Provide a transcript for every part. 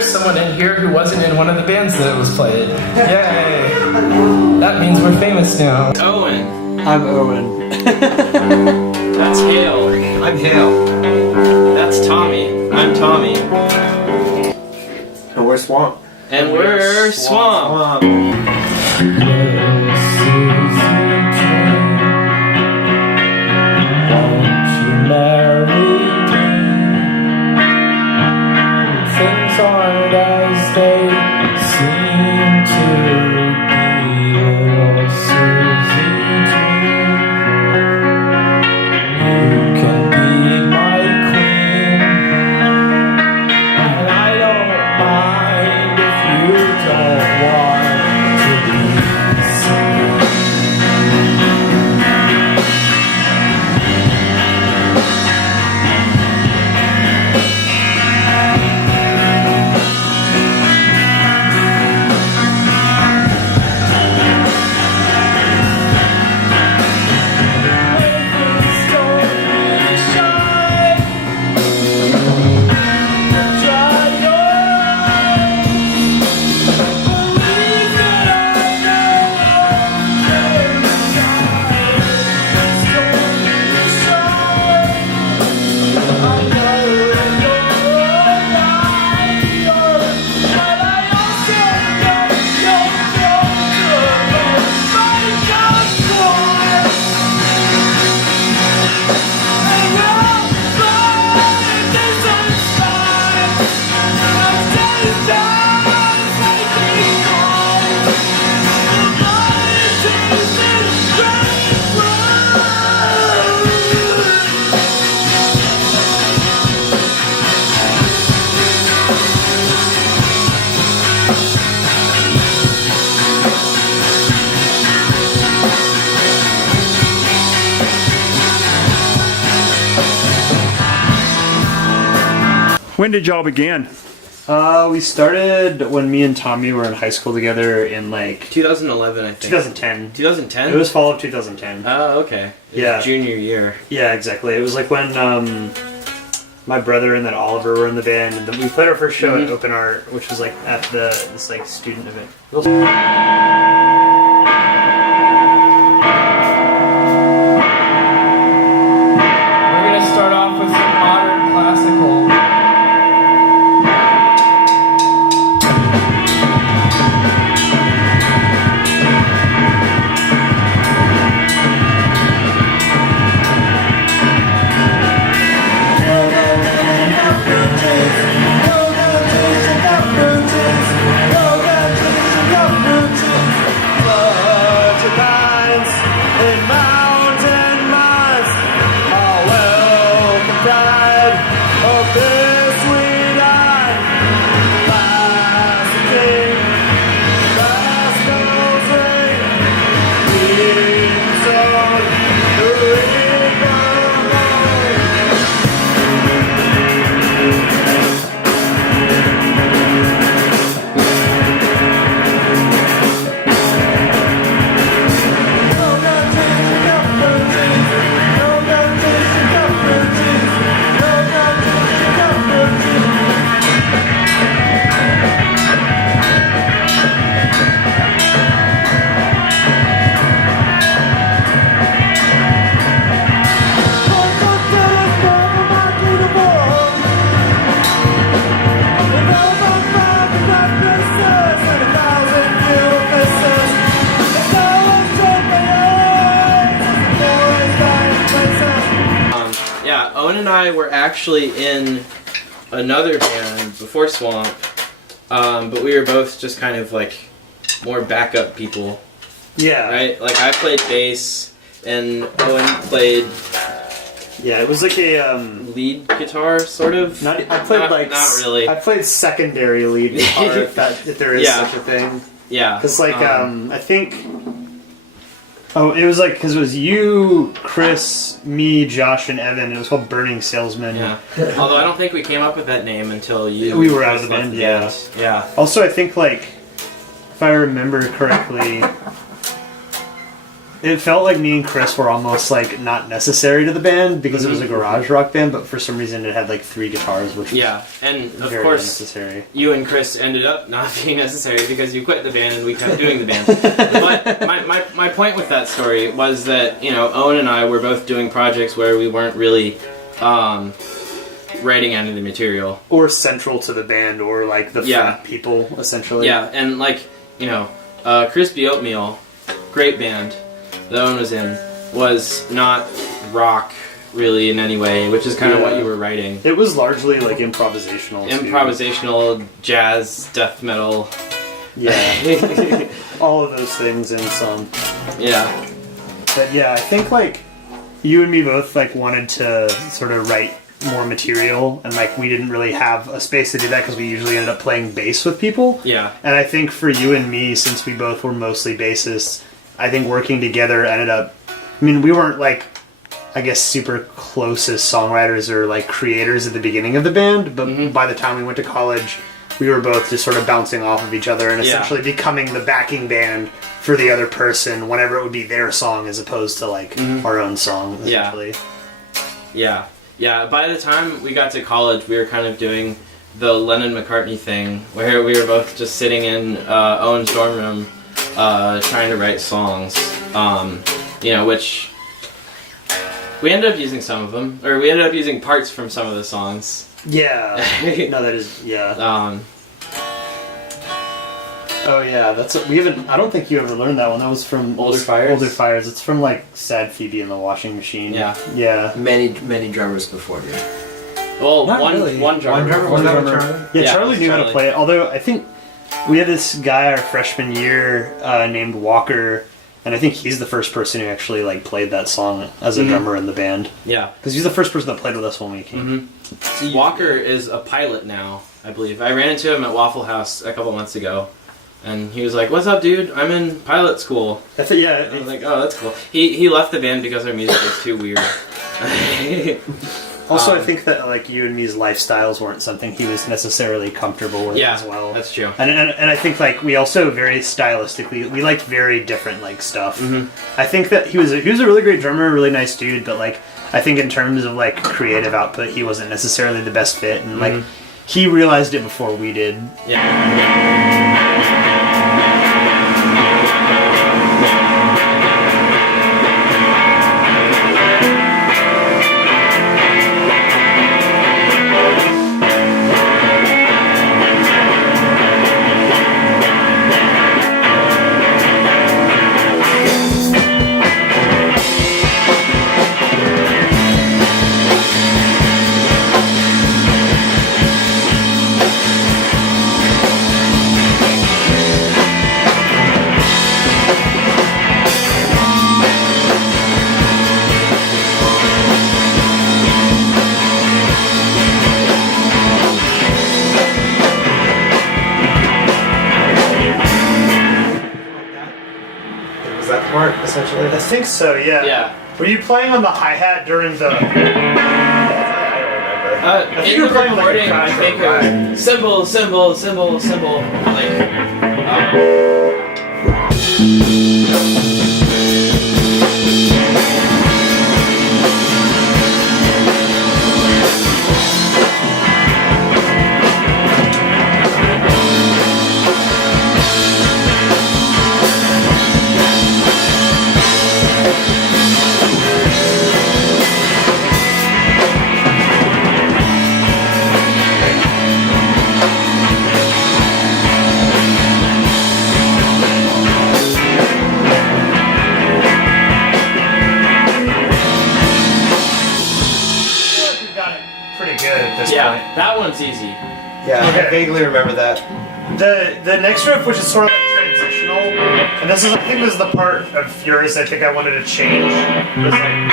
there's someone in here who wasn't in one of the bands that was played. Yay! That means we're famous now. Owen. I'm Owen. That's Hale. I'm Hale. That's Tommy. I'm Tommy. And we're Swamp. And we're Swamp. Things aren't as they seem to be. Oh, Susie Jean, you can be my queen, and I don't mind if you don't want to be seen. When did y'all begin? We started when me and Tommy were in high school together in like 2011, I think. 2010. 2010? It was fall of 2010. Oh, okay. Yeah. Junior year. Yeah, exactly. It was like when my brother and then Oliver were in the band, and then we played our first show at Open Art, which was like at this like student event. We're gonna start off with some modern classical. Owen and I were actually in another band before Swamp, but we were both just kind of like more backup people. Yeah. Right? Like I played bass and Owen played Yeah, it was like a lead guitar, sort of. I played not really. I played secondary lead guitar, if there is such a thing. Yeah. Because like I think. Oh, it was like because it was you, Chris, me, Josh, and Evan. It was called Burning Salesman. Yeah. Although I don't think we came up with that name until you. We were out of the band. Yeah. Yeah. Also, I think like if I remember correctly, it felt like me and Chris were almost like not necessary to the band because it was a garage rock band, but for some reason it had like 3 guitars, which Yeah, and was of very course, unnecessary. you and Chris ended up not being necessary because you quit the band and we kept doing the band. But my point with that story was that, you know, Owen and I were both doing projects where we weren't really writing any of the material. Or central to the band, or like the Yeah. front people, essentially. Yeah, and like, you know, Crispy Oatmeal, great band that Owen was in, was not rock really in any way, which is kind of what you were writing. It was largely like improvisational. too. Improvisational, jazz, death metal. Yeah. All of those things and some. Yeah. But yeah, I think like you and me both like wanted to sort of write more material, and like we didn't really have a space to do that because we usually ended up playing bass with people. Yeah. And I think for you and me, since we both were mostly bassists, I think working together ended up, I mean, we weren't like, I guess, super closest songwriters or like creators at the beginning of the band, but by the time we went to college, we were both just sort of bouncing off of each other and essentially becoming the backing band for the other person whenever it would be their song as opposed to like our own song, essentially. Yeah. Yeah. By the time we got to college, we were kind of doing the Lennon-McCartney thing, where we were both just sitting in Owen's dorm room trying to write songs, you know, which we ended up using some of them, or we ended up using parts from some of the songs. Yeah. No, that is, yeah. Oh yeah, that's we haven't. I don't think you ever learned that one. That was from Older Fires? Older Fires. It's from like Sad Phoebe and the Washing Machine. Yeah. Yeah. Many drummers before me. Well, Not one really. drummer. One drummer. Yeah, Yeah, Charlie it's knew how to Charlie. play it. Although I think we had this guy our freshman year named Walker, and I think he's the first person who actually like played that song as a drummer in the band. Yeah. Because he's the first person that played with us when we came. Walker is a pilot now, I believe. I ran into him at Waffle House a couple months ago, and he was like, "What's up, dude? I'm in pilot school." I think I was like, "Oh, that's cool." He left the band because our music was too weird. Also, I think that like you and me's lifestyles weren't something he was necessarily comfortable with Yeah, as well. that's true. And I think like we also very stylistically we liked very different like stuff. I think that he was a really great drummer, really nice dude, but like I think in terms of like creative output, he wasn't necessarily the best fit, and like he realized it before we did. Yeah. Was that the part, essentially? I think so. Yeah. Yeah. Were you playing on the hi hat during the? I don't remember. think In you the were playing like a recording, I think it was symbol, symbol, symbol, symbol. We've got it pretty good at this Yeah, point. that one's easy. Yeah, Okay. I vaguely remember that. The next riff, which is sort of like transitional, and this is I think this is the part of yours I think I wanted to change. Was like,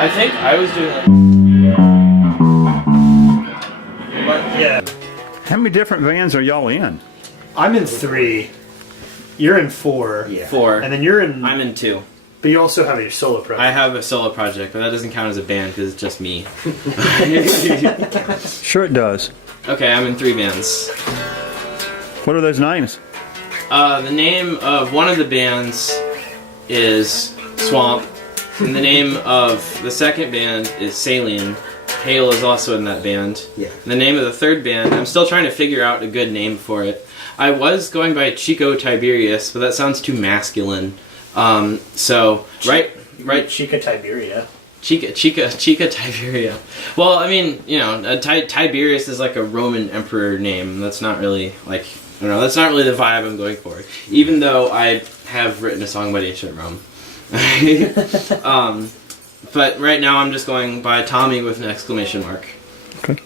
I think I was doing like. What? Yeah. How many different bands are y'all in? I'm in 3. You're in 4. Yeah. 4. And then you're in. I'm in 2. But you also have your solo project. I have a solo project, but that doesn't count as a band because it's just me. Sure it does. Okay, I'm in 3 bands. What are those names? The name of one of the bands is Swamp, and the name of the second band is Saline. Hale is also in that band. Yeah. And the name of the third band, I'm still trying to figure out a good name for it. I was going by Chico Tiberius, but that sounds too masculine. So right, Chica Tiberia. Chica Tiberia. Well, I mean, you know, Tiberius is like a Roman emperor name. That's not really like, I don't know, that's not really the vibe I'm going for. Even though I have written a song about ancient Rome. But right now I'm just going by Tommy with an exclamation mark. Okay.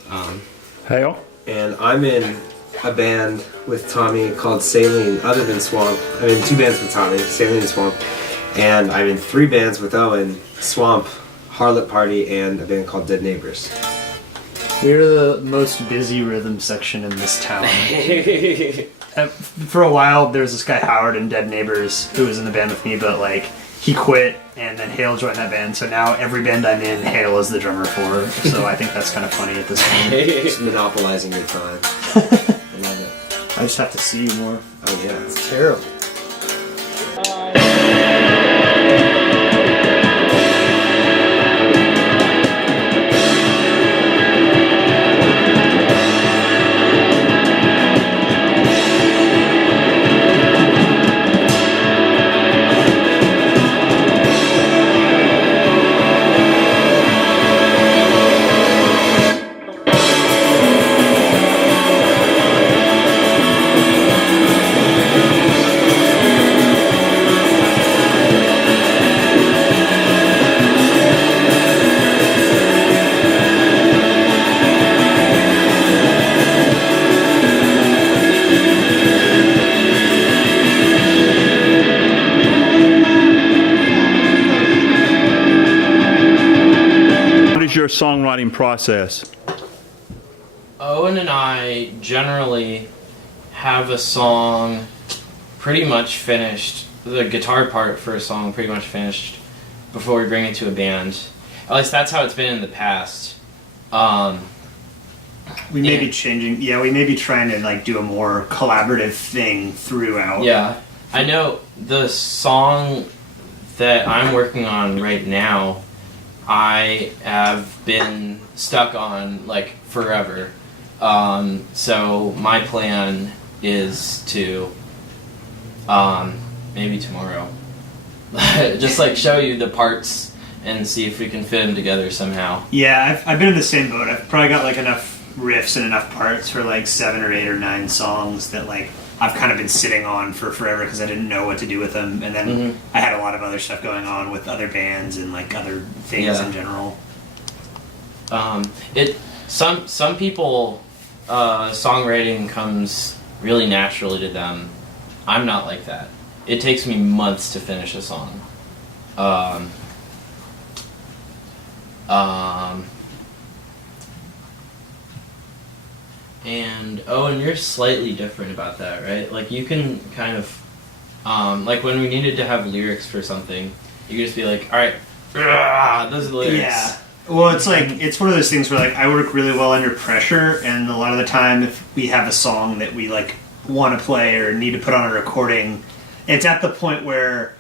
Hale? And I'm in a band with Tommy called Saline, other than Swamp. I'm in 2 bands with Tommy, Saline and Swamp. And I'm in 3 bands with Owen, Swamp, Harlot Party, and a band called Dead Neighbors. We're the most busy rhythm section in this town. For a while, there was this guy Howard in Dead Neighbors who was in the band with me, but like he quit, and then Hale joined that band. So now every band I'm in, Hale is the drummer for. So I think that's kind of funny at this point. Just monopolizing your time. I love it. I just have to see you more. Oh yeah. It's terrible. Your songwriting process? Owen and I generally have a song pretty much finished, the guitar part for a song pretty much finished before we bring it to a band. At least that's how it's been in the past. We may be changing. Yeah, we may be trying to like do a more collaborative thing throughout. Yeah, I know the song that I'm working on right now, I have been stuck on like forever. So my plan is to maybe tomorrow just like show you the parts and see if we can fit them together somehow. Yeah, I've been in the same boat. I've probably got like enough riffs and enough parts for like 7 or 8 or 9 songs that like I've kind of been sitting on for forever because I didn't know what to do with them, and then I had a lot of other stuff going on with other bands and like other things in general. Some people songwriting comes really naturally to them. I'm not like that. It takes me months to finish a song. And Owen, you're slightly different about that, right? Like you can kind of, like when we needed to have lyrics for something, you could just be like, all right, those are the lyrics. Yeah. Well, it's like it's one of those things where like I work really well under pressure, and a lot of the time, if we have a song that we like want to play or need to put on a recording, it's at the point where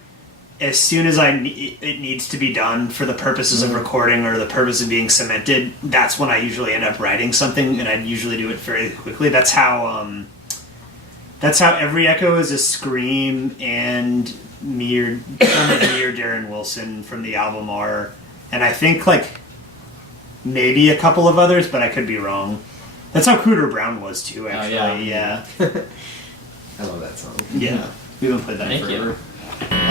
as soon as it needs to be done for the purposes of recording or the purpose of being cemented, that's when I usually end up writing something, and I usually do it very quickly. That's how Every Echo is a Scream and me or Darren Wilson from the album are, and I think like maybe a couple of others, but I could be wrong. That's how Cooter Brown was too, actually. Oh, yeah. I love that song. Yeah. We haven't played that Thank forever. you.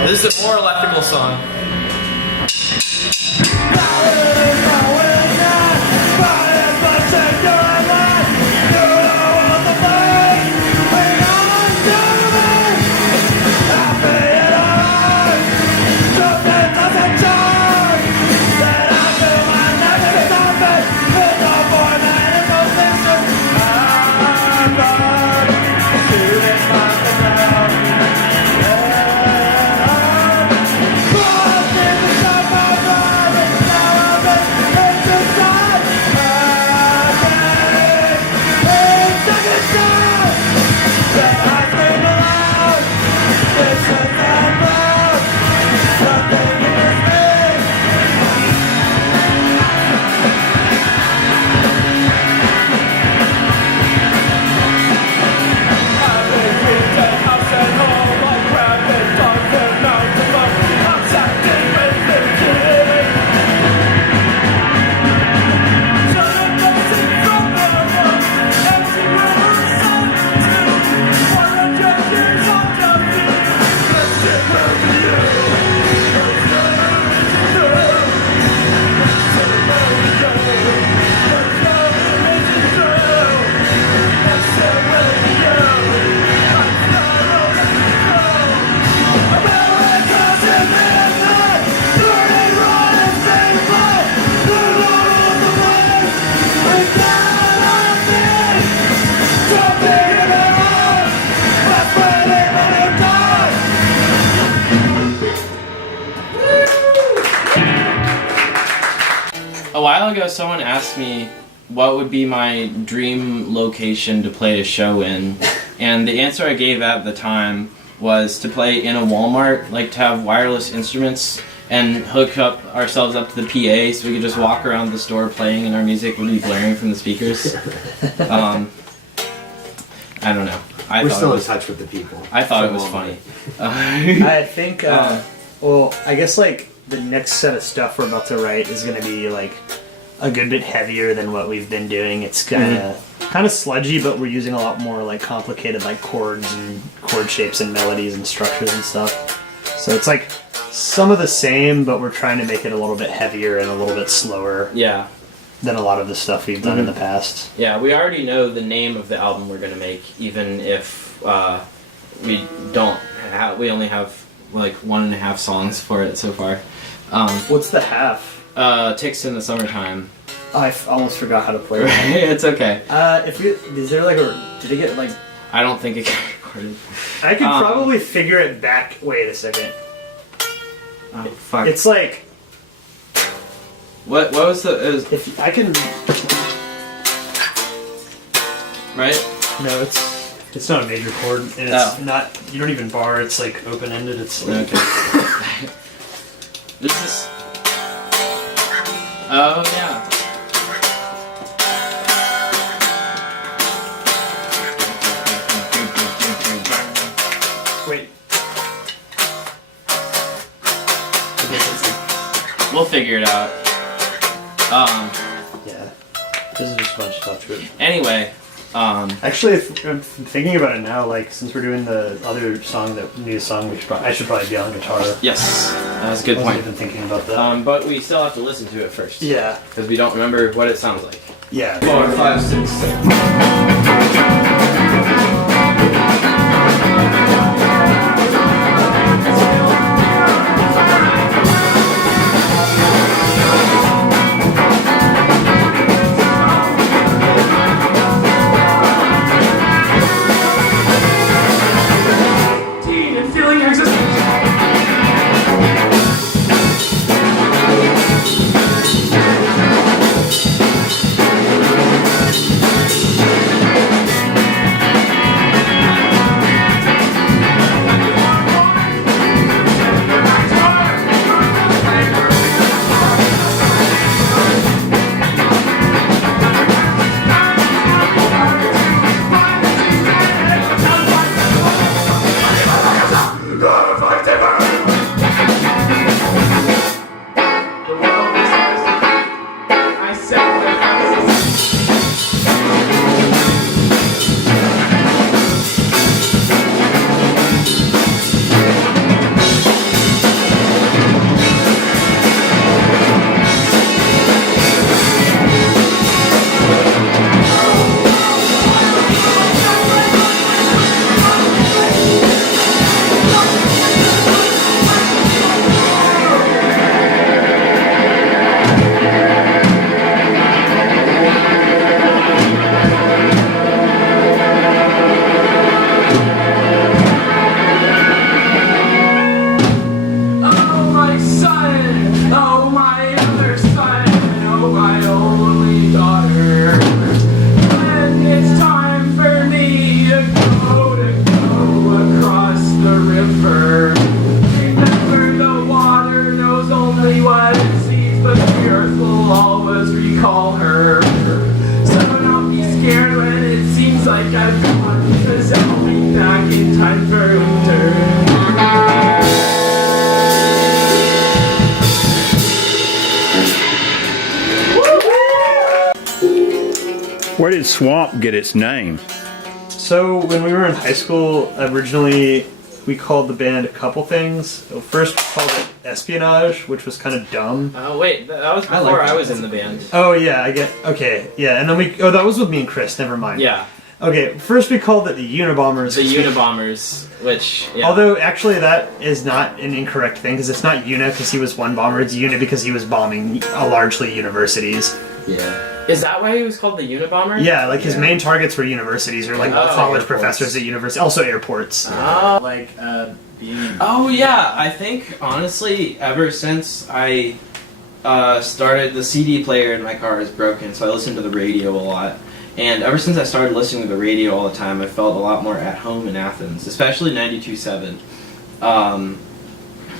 This is a more electrical song. a while ago, someone asked me what would be my dream location to play a show in, and the answer I gave at the time was to play in a Walmart, like to have wireless instruments and hook ourselves up to the PA so we could just walk around the store playing and our music would be blaring from the speakers. I don't know. We're still in touch with the people. I thought it was funny. I think, well, I guess like the next set of stuff we're about to write is going to be like a good bit heavier than what we've been doing. It's kind of sludgy, but we're using a lot more like complicated like chords and chord shapes and melodies and structures and stuff. So it's like some of the same, but we're trying to make it a little bit heavier and a little bit slower. Yeah. Than a lot of the stuff we've done in the past. Yeah, we already know the name of the album we're gonna make, even if we don't. We only have like 1.5 songs for it so far. What's the half? Ticks in the Summertime. I almost forgot how to play it. It's okay. Is there like a? Did it get like? I don't think it got recorded. I could probably figure it back. Wait a second. Oh fuck! It's like. What was the? It was, If I can. right? No, it's not a major chord, and it's not. You don't even bar. It's like open ended. It's like. Okay. This is. Oh yeah. Wait. We'll figure it out. Yeah. This is just a bunch of stuff to it. Anyway, Actually, if I'm thinking about it now, like since we're doing the other song, the new song, I should probably be on guitar. yes, that was a good I point. wasn't even thinking about that. But we still have to listen to it first. Yeah. Because we don't remember what it sounds like. Yeah. 4, 5, 6, 7. Where did Swamp get its name? So when we were in high school, originally we called the band a couple things. First we called it Espionage, which was kind of dumb. Oh wait, that was before I was in the band. Oh yeah, I get. Okay, yeah, and then that was with me and Chris. Never mind. Yeah. Okay, first we called it the Unabombers. The Unabombers, which yeah. Although actually that is not an incorrect thing because it's not Una because he was one bomber. It's Una because he was bombing largely universities. Yeah. Is that why he was called the Unabomber? Yeah, like his main targets were universities or like college airports. professors at university, also airports. Oh yeah, I think honestly, ever since I started, the CD player in my car is broken, so I listen to the radio a lot. And ever since I started listening to the radio all the time, I felt a lot more at home in Athens, especially 92.7,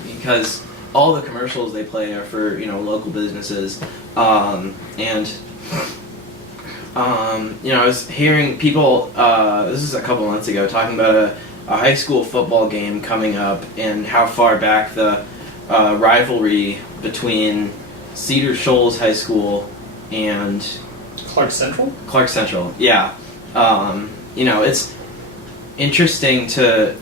because all the commercials they play are for, you know, local businesses, you know, I was hearing people, this is a couple months ago, talking about a high school football game coming up and how far back the rivalry between Cedar Shoals High School and Clark Central? Clark Central, yeah. You know, it's interesting to,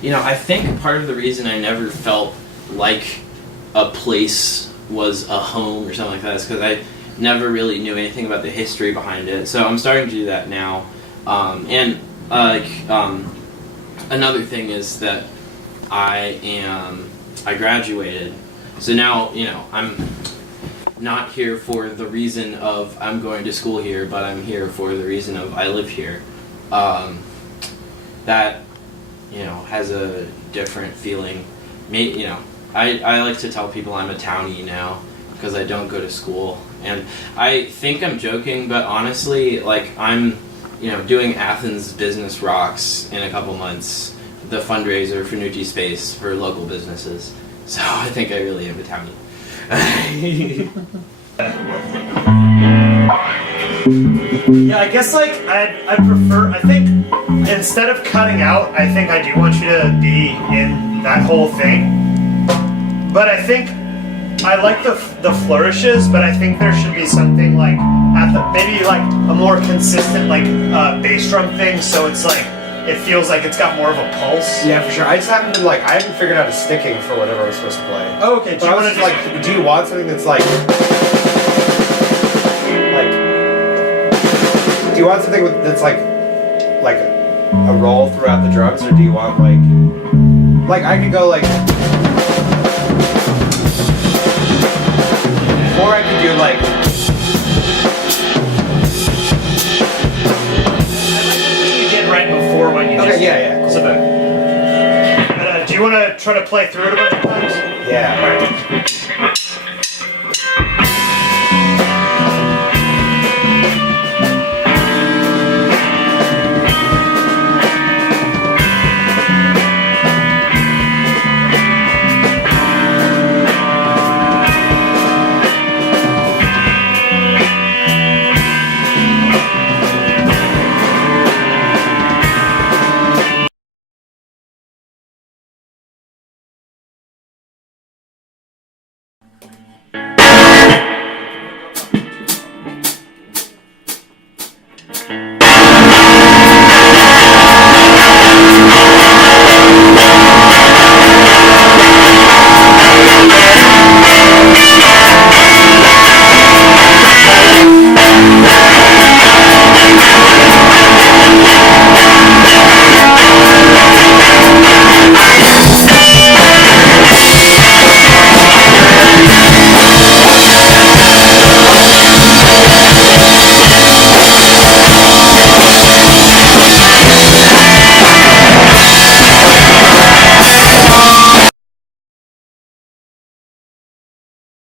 you know, I think part of the reason I never felt like a place was a home or something like that is because I never really knew anything about the history behind it. So I'm starting to do that now. Another thing is that I graduated. So now, you know, I'm not here for the reason of I'm going to school here, but I'm here for the reason of I live here. That, you know, has a different feeling. You know, I like to tell people I'm a townie now because I don't go to school. And I think I'm joking, but honestly, like, I'm, you know, doing Athens Business Rocks in a couple months, the fundraiser for Nucci Space for local businesses. So I think I really am a townie. Yeah, I guess like I prefer. I think instead of cutting out, I think I do want you to be in that whole thing. But I think I like the flourishes, but I think there should be something like at the maybe like a more consistent like bass drum thing, so it's like it feels like it's got more of a pulse. Yeah, for sure. I just haven't been like I haven't figured out a sticking for whatever I was supposed to play. Oh, okay. Do you want to like? Do you want something that's like? Do you want something that's like a roll throughout the drums, or do you want like I could go like, or I could do like. You did right before when you. Okay, just, yeah, cool. So do you want to try to play through it a bunch of times? Yeah. All right.